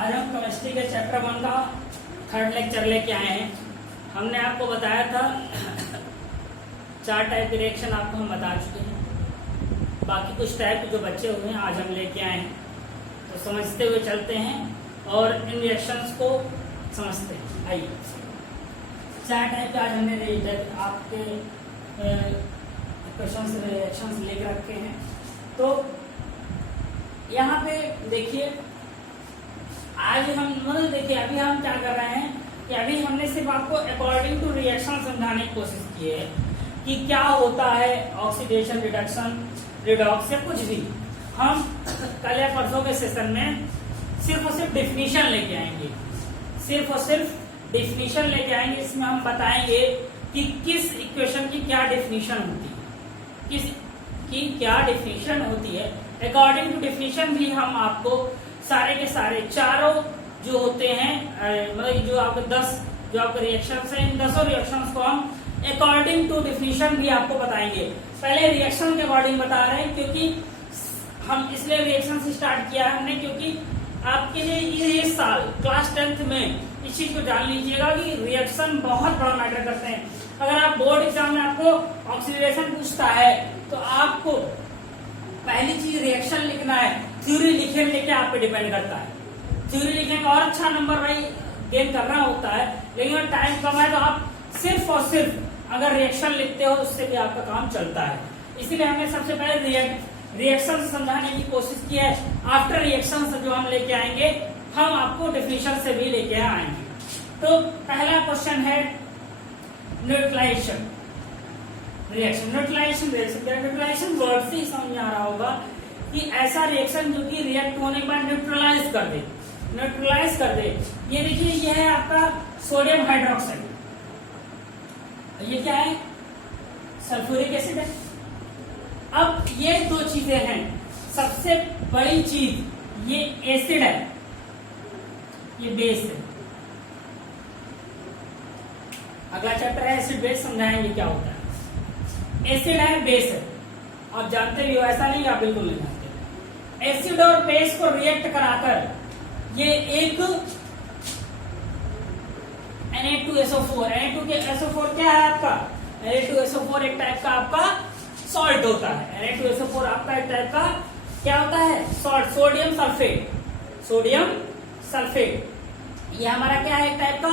आज हम केमिस्ट्री के चैप्टर 1 का थर्ड लेक्चर लेके आए हैं। हमने आपको बताया था 4 टाइप के रिएक्शन आपको हम बता चुके हैं। बाकी कुछ टाइप जो बच्चे हुए हैं आज हम लेके आए हैं, तो समझते हुए चलते हैं और इन रिएक्शंस को समझते हैं। आइए, 4 टाइप के आज हमने आपके क्वेश्चंस रिएक्शंस लेके रखे हैं। तो यहाँ पे देखिए, आज हम देखिए अभी हम क्या कर रहे हैं कि अभी हमने सिर्फ आपको अकॉर्डिंग टू रिएक्शन समझाने की कोशिश की है कि क्या होता है ऑक्सीडेशन, रिडक्शन, रिडॉक्स या कुछ भी। हम कल या परसों के सेशन में सिर्फ और सिर्फ डेफिनेशन लेके आएंगे, सिर्फ और सिर्फ डेफिनेशन लेके आएंगे। इसमें हम बताएंगे कि किस इक्वेशन की क्या डेफिनेशन होती है, किस की क्या डेफिनेशन होती है। अकॉर्डिंग टू डेफिनेशन भी हम आपको सारे के सारे चारों जो होते हैं, मतलब जो आपके 10 जो आपके रिएक्शंस हैं, इन 10 रिएक्शंस को हम अकॉर्डिंग टू डेफिनेशन भी आपको बताएंगे। पहले रिएक्शन के अकॉर्डिंग बता रहे हैं क्योंकि हम इसलिए रिएक्शन से स्टार्ट किया हमने, क्योंकि आपके लिए इस साल क्लास 10th में इस चीज को जान लीजिएगा कि रिएक्शन बहुत बड़ा मैटर करते हैं। अगर आप बोर्ड एग्जाम में आपको ऑक्सीडेशन पूछता है तो आपको पहली चीज रिएक्शन लिखना है। थ्योरी लिखे लेके आप पे डिपेंड करता है। थ्योरी लिखेंगे और अच्छा नंबर भाई गेन करना होता है, लेकिन अगर टाइम कम है तो आप सिर्फ और सिर्फ अगर रिएक्शन लिखते हो उससे भी आपका काम चलता है। इसीलिए हमने सबसे पहले रिएक्शन समझाने की कोशिश की है। आफ्टर रिएक्शन जो हम लेके आएंगे, हम आपको डेफिनेशन से भी लेके आएंगे। तो पहला क्वेश्चन है neutralisation reaction. Neutralisation reaction, neutralisation word से ही समझ आ रहा होगा कि ऐसा रिएक्शन जो कि रिएक्ट होने के बाद न्यूट्रलाइज कर दे, न्यूट्रलाइज कर दे। ये देखिए, ये है आपका सोडियम हाइड्रोक्साइड, ये क्या है? सल्फ्यूरिक एसिड है। अब ये 2 चीजें हैं। सबसे बड़ी चीज ये एसिड है, ये बेस है। अगला चैप्टर है एसिड बेस, समझाएंगे क्या होता है। एसिड है, बेस है, आप जानते भी हो, ऐसा नहीं आप बिल्कुल नहीं जानते। एसिड और बेस को रिएक्ट कराकर ये एक Na2SO4, Na2SO4 क्या है आपका? Na2SO4 एक टाइप का आपका सॉल्ट होता है। Na2SO4 आपका एक टाइप का क्या होता है? Salt, sodium sulphate. Sodium sulphate ये हमारा क्या है? एक टाइप का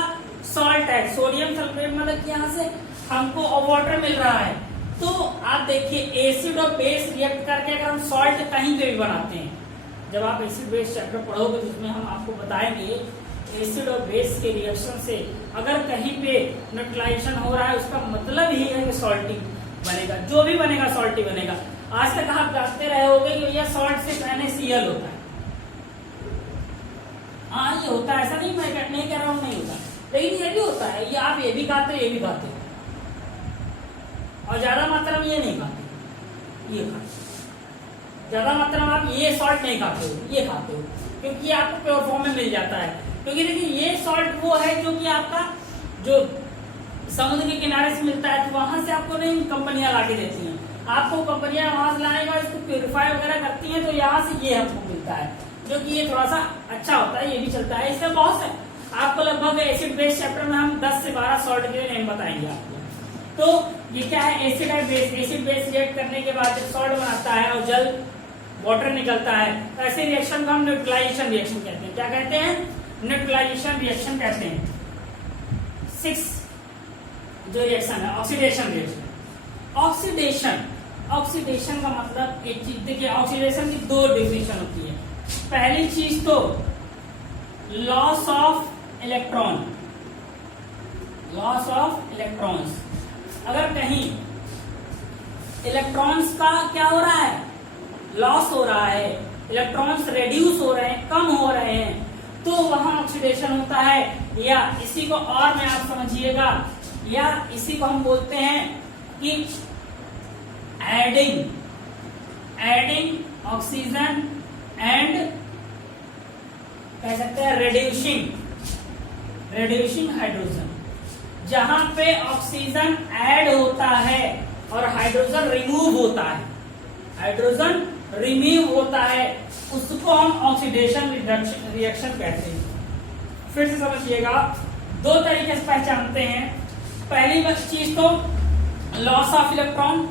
सॉल्ट है। सोडियम सल्फेट मतलब कि यहाँ से हमको वाटर मिल रहा है। तो आप देखिए, एसिड और बेस रिएक्ट करके अगर हम सॉल्ट कहीं पे भी बनाते हैं, जब आप एसिड बेस चैप्टर पढ़ोगे तो उसमें हम आपको बताएंगे एसिड और बेस के रिएक्शन से अगर कहीं पे न्यूट्रलाइजेशन हो रहा है, उसका मतलब ही है कि सॉल्टी बनेगा। जो भी बनेगा सॉल्टी बनेगा। आज तक आप जानते रहे होगे कि भैया सॉल्ट से NaCl होता है। हाँ, ये होता है, ऐसा नहीं मैं नहीं कह रहा हूँ नहीं होता, लेकिन ये भी होता है। ये आप ये भी खाते हो, ये भी खाते हो, और ज्यादा मात्रा में ये नहीं खाते, ये खाते। ज्यादा मात्रा में आप ये सॉल्ट नहीं खाते हो, ये खाते हो, क्योंकि ये आपको प्योर फॉर्म में मिल जाता है। क्योंकि देखिए, ये सॉल्ट वो है जो कि आपका जो समुद्र के किनारे से मिलता है, तो वहां से आपको नहीं कंपनियां ला के देती हैं। आपको कंपनियां वहां से लाने के बाद इसको प्योरीफाई वगैरह करती हैं, तो यहाँ से ये हमको मिलता है, जो कि ये थोड़ा सा अच्छा होता है, ये भी चलता है। इसमें बहुत से आपको लगभग एसिड बेस चैप्टर में हम 10 से 12 सॉल्ट के नेम बताएंगे आपको। तो ये क्या है? एसिड है, बेस। एसिड बेस रिएक्ट करने के बाद जब सॉल्ट बनाता है और जल वाटर निकलता है, तो ऐसे रिएक्शन को हम न्यूट्रलाइजेशन रिएक्शन कहते हैं। क्या कहते हैं? न्यूट्रलाइजेशन रिएक्शन कहते हैं। 6 जो रिएक्शन है, ऑक्सीडेशन रिएक्शन। ऑक्सीडेशन का मतलब एक चीज देखिए, ऑक्सीडेशन की 2 डेफिनेशन होती है। पहली चीज तो loss of electron, loss of electrons. अगर कहीं इलेक्ट्रॉन्स का क्या हो रहा है? लॉस हो रहा है, इलेक्ट्रॉन्स रेड्यूस हो रहे हैं, कम हो रहे हैं, तो वहां ऑक्सीडेशन होता है। या इसी को और में आप समझिएगा, या इसी को हम बोलते हैं कि एडिंग ऑक्सीजन एंड कह सकते हैं रेड्यूसिंग हाइड्रोजन। जहां पे ऑक्सीजन ऐड होता है और हाइड्रोजन रिमूव होता है, हाइड्रोजन रिमूव होता है, उसको हम ऑक्सीडेशन रिएक्शन कहते हैं। फिर से समझिएगा, दो तरीके से पहचानते हैं। पहली चीज तो लॉस ऑफ इलेक्ट्रॉन,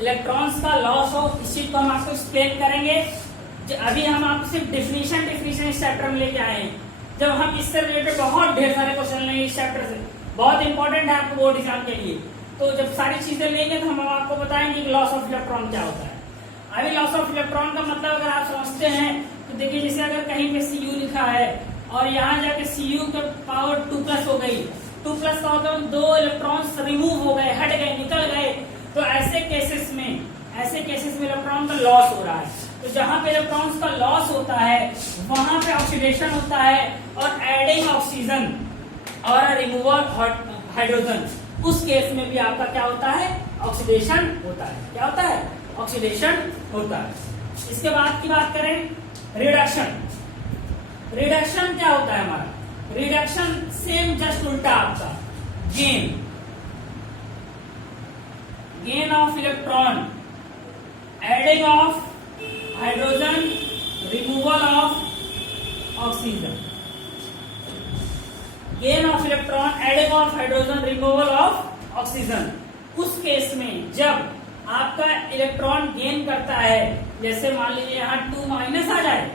इलेक्ट्रॉन्स का लॉस हो, इस चीज को हम आपको एक्सप्लेन करेंगे। अभी हम आपको सिर्फ डिफिनीशन इस चैप्टर में लेके आए हैं। जब हम इससे रिलेटेड बहुत ढेर सारे क्वेश्चन लेंगे इस चैप्टर से, बहुत इंपॉर्टेंट है आपको बोर्ड एग्जाम के लिए। तो जब सारी चीजें लेंगे तो हम आपको बताएंगे कि लॉस ऑफ इलेक्ट्रॉन क्या होता है। अभी लॉस ऑफ इलेक्ट्रॉन का मतलब अगर आप समझते हैं तो देखिए, जैसे अगर कहीं पे Cu लिखा है और यहाँ जाके Cu के पावर 2+ हो गई, 2+ का मतलब 2 इलेक्ट्रॉन्स रिमूव हो गए, हट गए, निकल गए, तो ऐसे केसेस में इलेक्ट्रॉन का लॉस हो रहा है। तो जहां पे इलेक्ट्रॉन्स का लॉस होता है वहां पे ऑक्सीडेशन होता है, और एडिंग ऑक्सीजन और रिमूवल हाइड्रोजन, उस केस में भी आपका क्या होता है, ऑक्सीडेशन होता है। क्या होता है, ऑक्सीडेशन होता है। इसके बाद की बात करें, रिडक्शन। रिडक्शन क्या होता है हमारा, रिडक्शन सेम जस्ट उल्टा आपका, gain of electron, adding of hydrogen, removal of oxygen. Gain of electron, adding of hydrogen, removal of oxygen. उस केस में जब आपका इलेक्ट्रॉन गेन करता है, जैसे मान लीजिए यहाँ 2- आ जाए,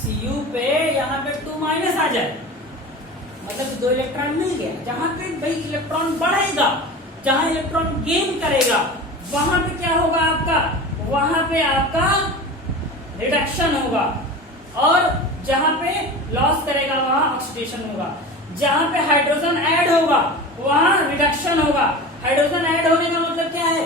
Cu पे यहाँ पे 2- आ जाए, मतलब 2 इलेक्ट्रॉन मिल गया। जहां पे भाई इलेक्ट्रॉन बढ़ेगा, जहां इलेक्ट्रॉन गेन करेगा, वहां पे क्या होगा आपका, वहां पे आपका रिडक्शन होगा, और जहां पे लॉस करेगा वहां ऑक्सीडेशन होगा। जहां पे हाइड्रोजन ऐड होगा वहां रिडक्शन होगा। हाइड्रोजन ऐड होने का मतलब क्या है,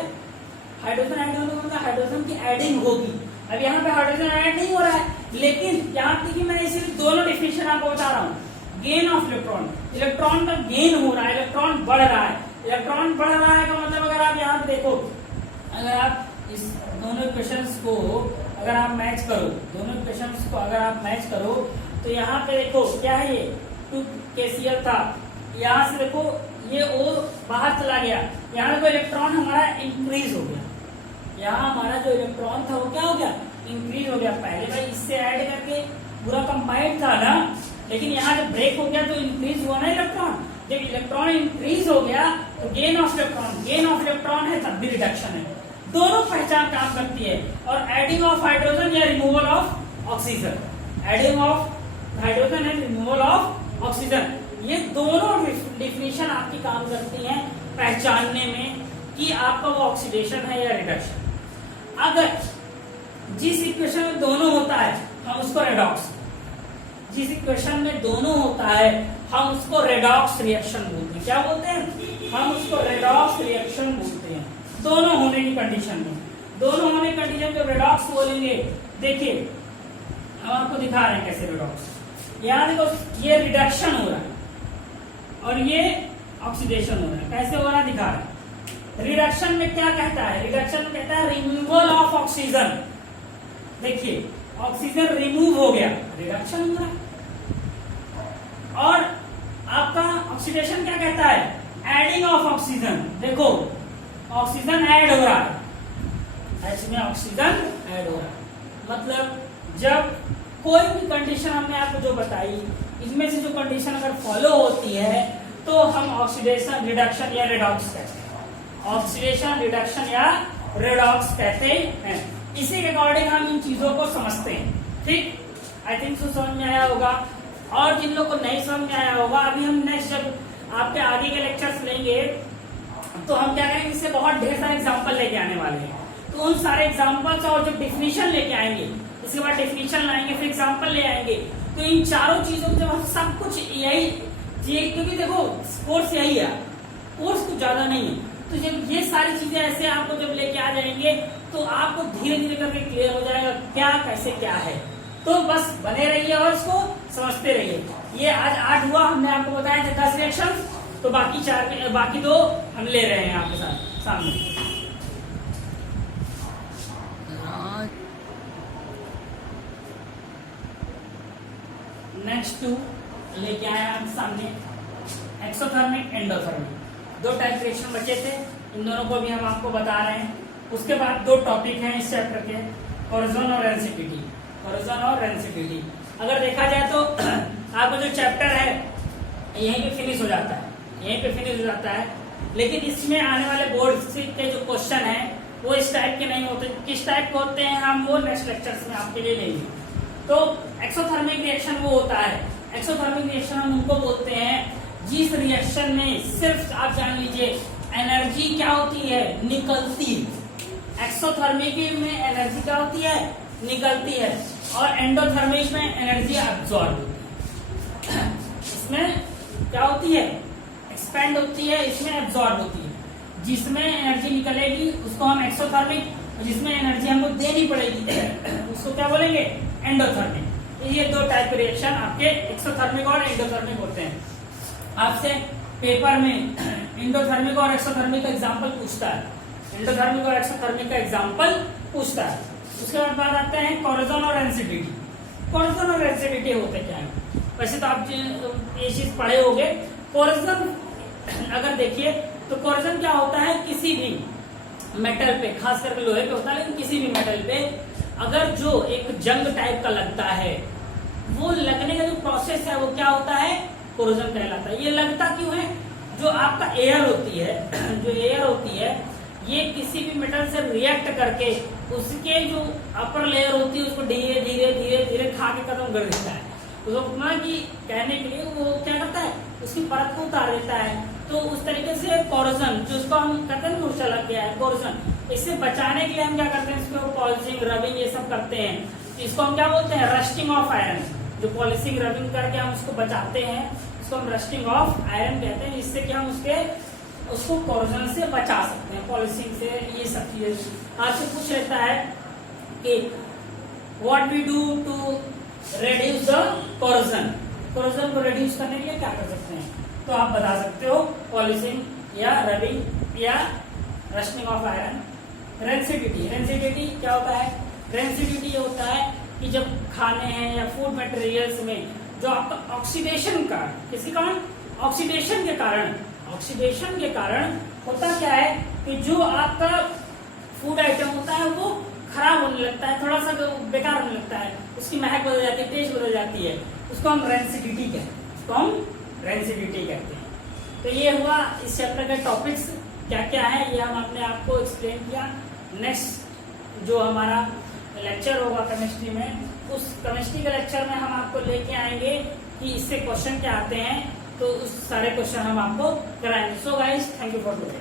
हाइड्रोजन ऐड होने का मतलब हाइड्रोजन की एडिंग होगी। अब यहाँ पे हाइड्रोजन ऐड नहीं हो रहा है, लेकिन यहाँ देखिए मैंने इसीलिए दोनों डिफिनेशन आपको बता रहा हूँ। गेन ऑफ इलेक्ट्रॉन, इलेक्ट्रॉन का गेन हो रहा है, इलेक्ट्रॉन बढ़ रहा है। इलेक्ट्रॉन बढ़ रहा है का मतलब, अगर आप यहाँ पे देखो, अगर आप इस दोनों इक्वेशंस को अगर आप मैच करो, दोनों इक्वेशंस को अगर आप मैच करो, तो यहाँ पे देखो क्या है, ये 2 KCl था, यहाँ से देखो ये O बाहर चला गया, यहाँ देखो इलेक्ट्रॉन हमारा इंक्रीज हो गया। यहाँ हमारा जो इलेक्ट्रॉन था वो क्या हो गया, इंक्रीज हो गया। पहले भाई इससे ऐड करके पूरा कंबाइंड था ना, लेकिन यहाँ जब ब्रेक हो गया तो इंक्रीज हुआ ना इलेक्ट्रॉन। जब इलेक्ट्रॉन इंक्रीज हो गया तो गेन ऑफ इलेक्ट्रॉन है, तब भी रिडक्शन है। दोनों पहचान काम करती है। और एडिंग ऑफ हाइड्रोजन या removal of oxygen, adding of hydrogen and removal of oxygen, ये दोनों डिफिनेशन आपकी काम करती हैं पहचानने में कि आपका वो ऑक्सीडेशन है या रिडक्शन। अगर जिस इक्वेशन में दोनों होता है हम उसको रेडॉक्स, जिस इक्वेशन में दोनों होता है हम उसको रेडॉक्स रिएक्शन बोलते हैं। क्या बोलते हैं, हम उसको रेडॉक्स रिएक्शन बोलते हैं। दोनों होने की कंडीशन में, दोनों होने की कंडीशन जब रेडॉक्स बोलेंगे, देखिए हम आपको दिखा रहे हैं कैसे रेडॉक्स। यहाँ देखो ये रिडक्शन हो रहा है और ये ऑक्सीडेशन हो रहा है। कैसे हो रहा है दिखा रहे हैं। रिडक्शन में क्या कहता है, रिडक्शन में कहता है रिमूवल ऑफ ऑक्सीजन। देखिए ऑक्सीजन रिमूव हो गया, रिडक्शन हो रहा है। और आपका ऑक्सीडेशन क्या कहता है, एडिंग ऑफ ऑक्सीजन। देखो ऑक्सीजन ऐड हो रहा है, H में ऑक्सीजन ऐड हो रहा है। मतलब जब कोई भी कंडीशन हमने आपको जो बताई, इसमें से जो कंडीशन अगर फॉलो होती है तो हम ऑक्सीडेशन, रिडक्शन या रेडॉक्स कहते हैं। ऑक्सीडेशन, रिडक्शन या रेडॉक्स कहते हैं। इसी के अकॉर्डिंग हम इन चीजों को समझते हैं। ठीक, आई थिंक सो समझ में आया होगा। और जिन लोग को नहीं समझ में आया होगा, अभी हम नेक्स्ट जब आपके आगे के लेक्चर्स लेंगे तो हम क्या करेंगे, इससे बहुत ढेर सारे एग्जाम्पल लेके आने वाले हैं। तो उन सारे एग्जाम्पल्स और जब डिफिनीशन लेके आएंगे, इसके बाद डिफिनीशन लाएंगे, फिर एग्जाम्पल ले आएंगे, तो इन चारों चीजों में जब हम सब कुछ यही, क्योंकि देखो कोर्स यही है, कोर्स कुछ ज्यादा नहीं है, तो जब ये सारी चीजें ऐसे आपको जब लेके आ जाएंगे तो आपको धीरे धीरे करके क्लियर हो जाएगा क्या कैसे क्या है। तो बस बने रहिए और इसको समझते रहिए। ये आज 8 हुआ, हमने आपको बताया था 10 रिएक्शन, तो बाकी 2 हम ले रहे हैं आपके साथ सामने। नेक्स्ट 2 लेके आए आपके सामने, एक्सोथर्मिक, एंडोथर्मिक। 2 टाइप रिएक्शन बचे थे, इन दोनों को भी हम आपको बता रहे हैं। उसके बाद 2 टॉपिक हैं इस चैप्टर के, ओजोन और एनसीपीटी। कोरोजन और रेंसिडिटी। अगर देखा जाए तो आपका जो चैप्टर है यहीं पे फिनिश हो जाता है, यहीं पे फिनिश हो जाता है। लेकिन इसमें आने वाले बोर्ड के जो क्वेश्चन है वो इस टाइप के नहीं होते। किस टाइप के होते हैं हम वो नेक्स्ट लेक्चर्स में आपके लिए लेंगे। तो एक्सोथर्मिक रिएक्शन वो होता है, एक्सोथर्मिक रिएक्शन हम उनको बोलते हैं जिस रिएक्शन में सिर्फ आप जान लीजिए एनर्जी क्या होती है, निकलती। एक्सोथर्मिक में एनर्जी क्या होती है, निकलती है, और एंडोथर्मिक में एनर्जी अब्सॉर्ब होती है। इसमें क्या होती है, एक्सपेंड होती है, इसमें एब्सॉर्ब होती है। जिसमें एनर्जी निकलेगी उसको हम एक्सोथर्मिक, जिसमें एनर्जी हमको देनी पड़ेगी उसको क्या बोलेंगे, एंडोथर्मिक। ये दो टाइप के रिएक्शन आपके एक्सोथर्मिक और एंडोथर्मिक होते हैं। आपसे पेपर में एंडोथर्मिक और एक्सोथर्मिक का एग्जांपल पूछता है, एंडोथर्मिक और एक्सोथर्मिक का एग्जांपल पूछता है। उसके बाद बात आते हैं कोरोजन और रेंसिडिटी। कोरोजन और रेंसिडिटी होते क्या है, वैसे तो आप ये चीज पढ़े होंगे। कोरोजन अगर देखिए तो कोरोजन क्या होता है, किसी भी मेटल पे, खास करके लोहे पे होता है, लेकिन किसी भी मेटल पे अगर जो एक जंग टाइप का लगता है, वो लगने का जो प्रोसेस है वो क्या होता है, कोरोजन कहलाता है। ये लगता क्यों है, जो आपका एयर होती है, जो एयर होती है ये किसी भी मेटल से रिएक्ट करके उसके जो अपर लेयर होती है उसको धीरे धीरे धीरे धीरे खा के खत्म कर देता है। उसको कि कहने के लिए वो क्या करता है, उसकी परत को उतार देता है। तो उस तरीके से कोरोजन, जो उसको हम कहते हैं मूर्छा लग गया है कोरोजन, इससे बचाने के लिए हम क्या करते हैं, इसको पॉलिशिंग रबिंग ये सब करते हैं। इसको हम क्या बोलते हैं, रस्टिंग ऑफ आयरन। जो पॉलिशिंग रबिंग करके हम उसको बचाते हैं उसको हम रस्टिंग ऑफ आयरन कहते हैं, जिससे कि हम उसको कोरोजन से बचा सकते हैं, पॉलिशिंग से, ये सब चीजें। आपसे पूछ लेता है कि what we do to reduce the corrosion, corrosion को रेड्यूस करने के लिए क्या कर सकते हैं, तो आप बता सकते हो पॉलिशिंग या रबिंग या rusting of iron. Rancidity, rancidity क्या होता है, रेंसिडिटी ये होता है कि जब खाने हैं या फूड मटेरियल्स में जो आपका ऑक्सीडेशन का, किसी कारण ऑक्सीडेशन के कारण, ऑक्सीडेशन के कारण होता क्या है कि जो आपका फूड आइटम होता है वो खराब होने लगता है, थोड़ा सा बेकार होने लगता है, उसकी महक बदल जाती है, टेस्ट बदल जाती है, उसको हम रेंसिडिटी कहते हैं, उसको हम रेंसिडिटी कहते हैं। तो ये हुआ इस चैप्टर के टॉपिक्स क्या क्या है, ये हम अपने आप को एक्सप्लेन किया। नेक्स्ट जो हमारा लेक्चर होगा केमिस्ट्री में, उस केमिस्ट्री के लेक्चर में हम आपको लेके आएंगे कि इससे क्वेश्चन क्या आते हैं, तो उस सारे क्वेश्चन हम आपको कराएंगे। So guys, thank you for today.